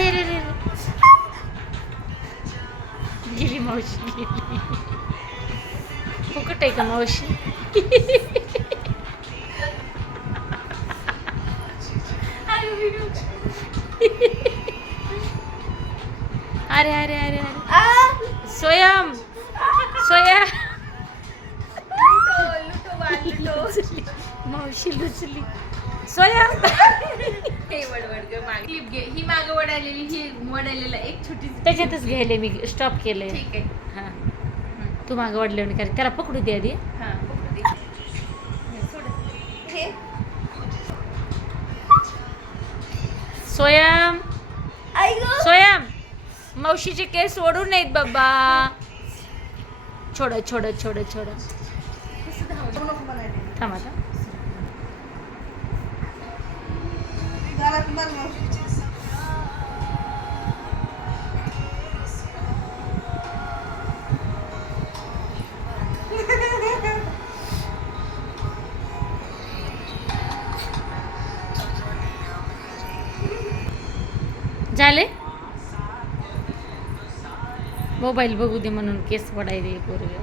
अरे अरे अरे गेली मावशी गेली. फुकट आहे का मावशी? अरे अरे अरे अरे स्वयं स्वयं मावशी लुचली स्वयं. ही माग वडालेली ही वडालेला एक छोटी त्याच्यातच घ्यायले मी स्टॉप केले. ठीक आहे. हा तू मागं वाढले कारण त्याला पकडू दे आधी. हा हे स्वयं आई ग स्वयं मावशीचे केस ओढू नयेत बाबा. छोड छोड छोड छोड थांब आता. झाले मोबाईल बघू दे म्हणून केस पडायले पोरगे.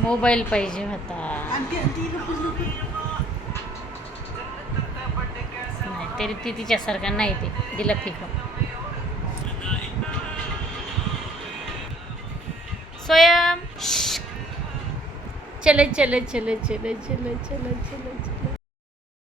मोबाईल पाहिजे होता. नाही तरी ती तिच्यासारखा नाही ते दिला फिकून. स्वयं चले चले चले चले चले चले चले चले.